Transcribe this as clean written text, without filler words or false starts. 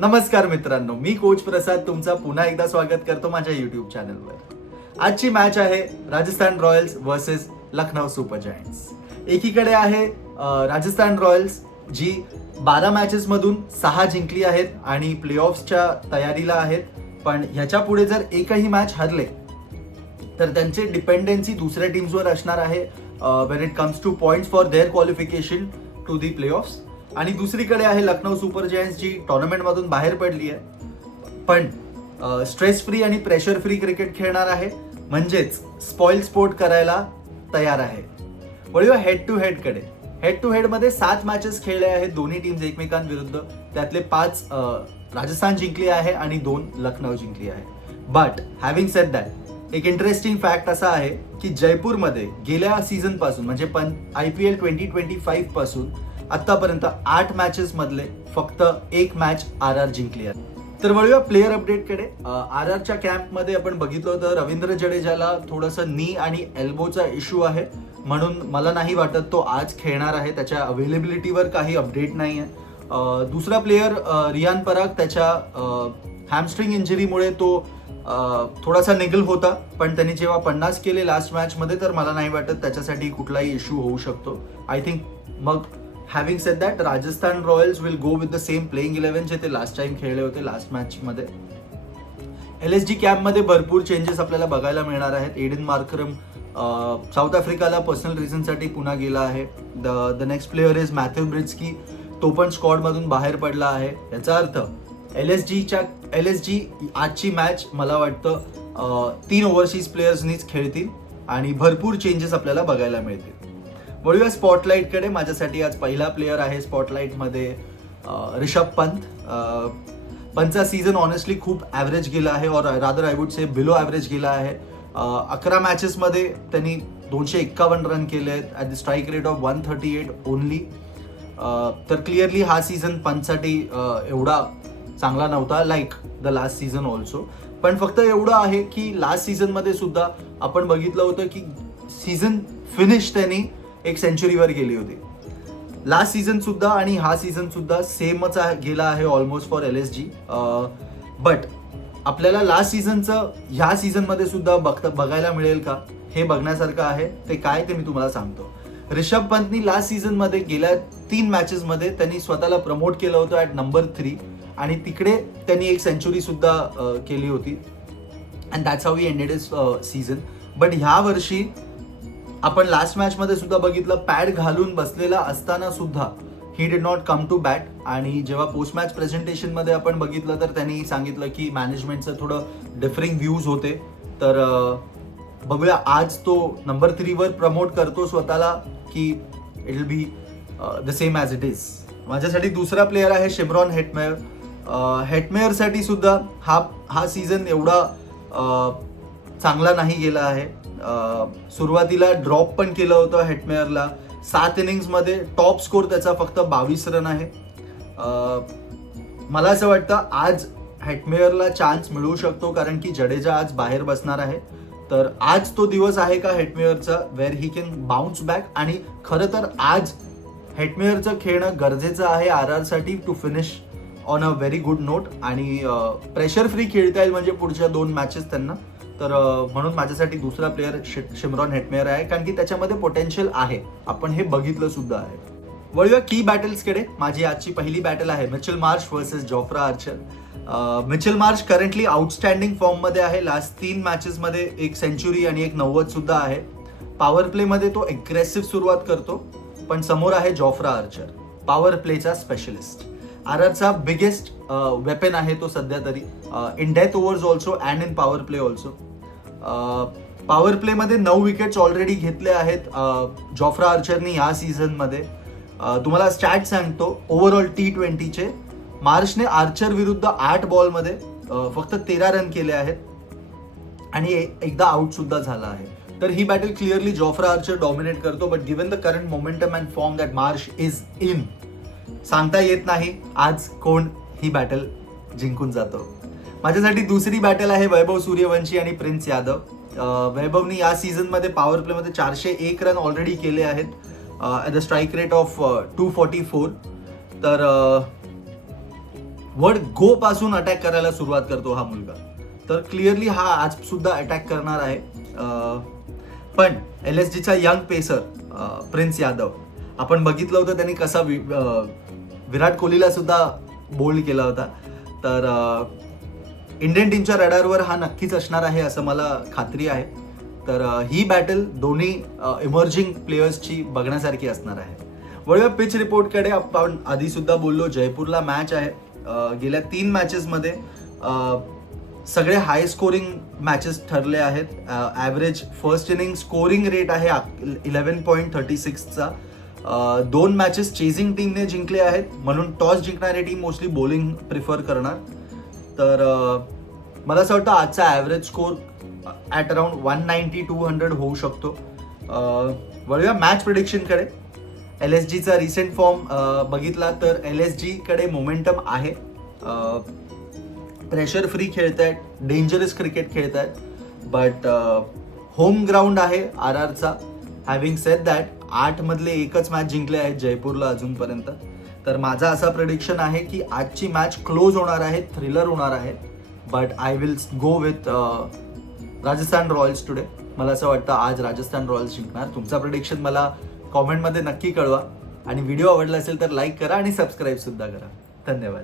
नमस्कार मित्रांनो, मी कोच प्रसाद तुमचा पुन्हा एकदा स्वागत करतो माझ्या युट्यूब चॅनलवर. आजची मॅच आहे Rajasthan Royals versus Lucknow super giants. एकीकडे आहे राजस्थान रॉयल्स जी 12 मॅचेस मधून 6 जिंकली आहेत आणि प्लेऑफ्सच्या तयारीला आहेत. पण ह्याच्या पुढे जर एकही मॅच हरले तर त्यांची डिपेंडन्सी दुसऱ्या टीम्सवर असणार आहे when it comes to points for their qualification to the playoffs. आणि दुसरीकडे आहे लखनौ सुपर जायंट्स जी टुर्नामेंटमधून बाहेर पडली आहे पण स्ट्रेस फ्री आणि प्रेशर फ्री क्रिकेट खेळणार आहे, म्हणजेच स्पॉइल स्पोर्ट करायला तयार आहे. वळूया हेड टू हेड कडे. हेड टू हेड मध्ये 7 मॅचेस खेळले आहेत दोन्ही टीम्स एकमेकांविरुद्ध. त्यातले 5 राजस्थान जिंकली आहे आणि 2 लखनौ जिंकली आहे. बट हॅव्हिंग सेड दॅट, एक इंटरेस्टिंग फॅक्ट असा आहे की जयपूरमध्ये गेल्या सीझन पासून म्हणजे IPL 2025 पासून आतापर्यंत 8 मॅचेस मधले फक्त 1 मॅच RR जिंकली आहे. तर वळूया प्लेयर अपडेट कडे. RRच्या कॅम्प मध्ये आपण बघितलं होतं रवींद्र जडेजाला थोडंसं नी आणि एल्बोचा इश्यू आहे, म्हणून मला नाही वाटत तो आज खेळणार आहे. त्याच्या अवेलेबिलिटीवर काही अपडेट नाही आहे. दुसरा प्लेयर रियान पराग, त्याच्या हॅमस्ट्रिंग इंजरीमुळे तो थोडासा निगल होता, पण त्यांनी जेव्हा 50 केले लास्ट मॅच मध्ये तर मला नाही वाटत त्याच्यासाठी कुठलाही इश्यू होऊ शकतो. आय थिंक मग having said that Rajasthan Royals will go with the same playing 11 जे ते लास्ट टाइम खेळले होते लास्ट मॅच मध्ये. LSG कॅम्प मध्ये भरपूर चेंजेस आपल्याला बघायला मिळणार आहेत. एडन मार्करम साऊथ आफ्रिकाला पर्सनल रिझन साठी पुन्हा गेला आहे. The next player is Matthew Breetzke, तो पण स्क्वॉड मधून बाहेर पडला आहे. याचा अर्थ LSG आजची मॅच मला वाटतं 3 ओव्हरसीज प्लेयर्सनीच खेळतील आणि भरपूर चेंजेस आपल्याला बघायला मिळतील. वळूया स्पॉटलाइट कडे. माझ्यासाठी आज पहिला प्लेअर आहे स्पॉटलाइट मध्ये ऋषभ पंत. पंतचा सीझन ऑनेस्टली खूप ॲव्हरेज गेला आहे, और rather I would say below average गेला आहे. 11 मॅचेस मध्ये त्यांनी 251 रन केले आहेत at the strike rate of 138 only. तर क्लिअरली हा सीझन पंतसाठी एवढा चांगला नव्हता, like the last season also. पण फक्त एवढं आहे की लास्ट सीझन मध्ये सुद्धा आपण बघितलं होतं की सीझन फिनिश त्यांनी 1 सेंचुरीवर गेली होती. लास्ट सीझन सुद्धा आणि हा सीझन सुद्धा सेमच गेला आहे ऑलमोस्ट फॉर LSG. बट आपल्याला लास्ट सीझनचं ह्या सीझन मध्ये सुद्धा बघायला मिळेल का हे बघण्यासारखं आहे. ते काय ते मी तुम्हाला सांगतो. ऋषभ पंतनी लास्ट सीझन मध्ये गेल्या 3 मॅचेस मध्ये त्यांनी स्वतःला प्रमोट केलं होतं ॲट नंबर 3 आणि तिकडे त्यांनी 1 सेंचुरी सुद्धा केली होती and that's how he ended his season. But ह्या वर्षी आपण लास्ट मॅच मध्ये सुद्धा बघितलं, पॅड घालून बसलेला असताना सुद्धा ही did not come to bat. आणि जेव्हा पोस्ट मॅच प्रेझेंटेशन मध्ये आपण बघितलं तर त्यांनी सांगितलं की मॅनेजमेंटचं थोडं डिफरिंग व्ह्यूज होते. तर बघूया आज तो नंबर 3 वर प्रमोट करतो स्वतःला की it will be the same as it is. माझ्यासाठी दुसरा प्लेअर आहे शिमरॉन हेटमेयर. हेटमेयरसाठी सुद्धा हा सीझन एवढा चांगला नाही गेला आहे. सुरुवातीला ड्रॉप पण केलं होतं हेटमेयरला. 7 इनिंग्स मध्ये टॉप स्कोर त्याचा फक्त 22 रन आहे. मला असं वाटतं आज हेटमेयरला चान्स मिळू शकतो कारण की जडेजा आज बाहेर बसणार आहे. तर आज तो दिवस आहे का हेटमेयरचा where he can bounce back. आणि खरं तर आज हेटमेयरचं खेळणं गरजेचं आहे RR साठी to finish on a very good note आणि प्रेशर फ्री खेळता येईल म्हणजे पुढच्या 2 मॅचेस त्यांना. तर म्हणून माझ्यासाठी दुसरा प्लेअर शिमरॉन हेटमेयर आहे कारण की त्याच्यामध्ये पोटेन्शियल आहे, आपण हे बघितलं सुद्धा आहे. वळूया की बॅटल्स कडे. माझी आजची पहिली बॅटल आहे Mitchell Marsh versus Jofra Archer. Mitchell Marsh currently outstanding form मध्ये आहे. लास्ट 3 मॅचेस मध्ये 1 सेंचुरी आणि 1 90 सुद्धा आहे. पॉवर प्ले मध्ये तो एग्रेसिव्ह सुरुवात करतो, पण समोर आहे जोफ्रा आर्चर, पॉवर प्लेचा स्पेशलिस्ट. RRचा बिगेस्ट वेपन आहे तो सध्या तरी in death overs also and in power play also. Power play मध्ये 9 विकेट्स ऑलरेडी घेतले आहेत जोफ्रा आर्चरनी या सीझन मध्ये. तुम्हाला स्टॅट सांगतो, ओव्हरऑल T20चे मार्शने आर्चर विरुद्ध 8 बॉल मध्ये फक्त 13 रन केले आहेत आणि एकदा आउट सुद्धा झाला आहे. तर ही battle clearly Jofra Archer dominate करतो. But given the current momentum and form that Marsh is in, सांगता येत नाही आज कोण ही बॅटल जिंकून जातो. माझ्यासाठी दुसरी बॅटल आहे वैभव सूर्यवंशी आणि प्रिन्स यादव. वैभवनी या सीझन मध्ये पॉवर प्ले मध्ये 401 रन ऑलरेडी केले आहेत at the strike rate of 244. तर वर्ड गो पासून अटॅक करायला सुरुवात करतो हा मुलगा. तर क्लिअरली हा आज सुद्धा अटॅक करणार आहे. पण LSGचा यंग पेसर प्रिन्स यादव, आपण बघितलं होतं त्यांनी कसा विराट कोहलीला सुद्धा बोल्ड केला होता. तर इंडियन टीमच्या रडारवर हा नक्कीच असणार आहे असं मला खात्री आहे. तर ही बॅटल दोन्ही इमर्जिंग प्लेयर्सची बघण्यासारखी असणार आहे. वळूया पिच रिपोर्टकडे. आपण आधी सुद्धा बोललो, जयपूरला मॅच आहे. गेल्या 3 मॅचेसमध्ये सगळे हाय स्कोरिंग मॅचेस ठरले आहेत. Average first inning scoring rate आहे 11.36चा. 2 मॅचेस चेझिंग टीमने जिंकले आहेत, म्हणून टॉस जिंकणारी टीम मोस्टली बॉलिंग प्रिफर करणार. तर मला असं वाटतं आजचा ॲव्हरेज स्कोर ॲट अराउंड 190-200 होऊ शकतो. वळूया मॅच प्रिडिक्शनकडे. LSGचा रिसेंट फॉर्म बघितला तर LSGकडे मोमेंटम आहे. प्रेशर फ्री खेळत आहेत, डेंजरस क्रिकेट खेळत आहेत. बट होम ग्राउंड आहे RRचा. हॅव्हिंग सेड दॅट 8 मधले 1च मॅच जिंकले आहेत जयपूरला अजूनपर्यंत. तर माझा असा प्रेडिक्शन आहे की आजची मॅच क्लोज होणार आहे, थ्रिलर होणार आहे. But I will go with Rajasthan Royals today. मला असं वाटतं आज राजस्थान रॉयल्स जिंकणार. तुमचा प्रेडिक्शन मला कॉमेंटमध्ये नक्की कळवा आणि व्हिडिओ आवडला असेल तर लाईक करा आणि सबस्क्राईब सुद्धा करा. धन्यवाद.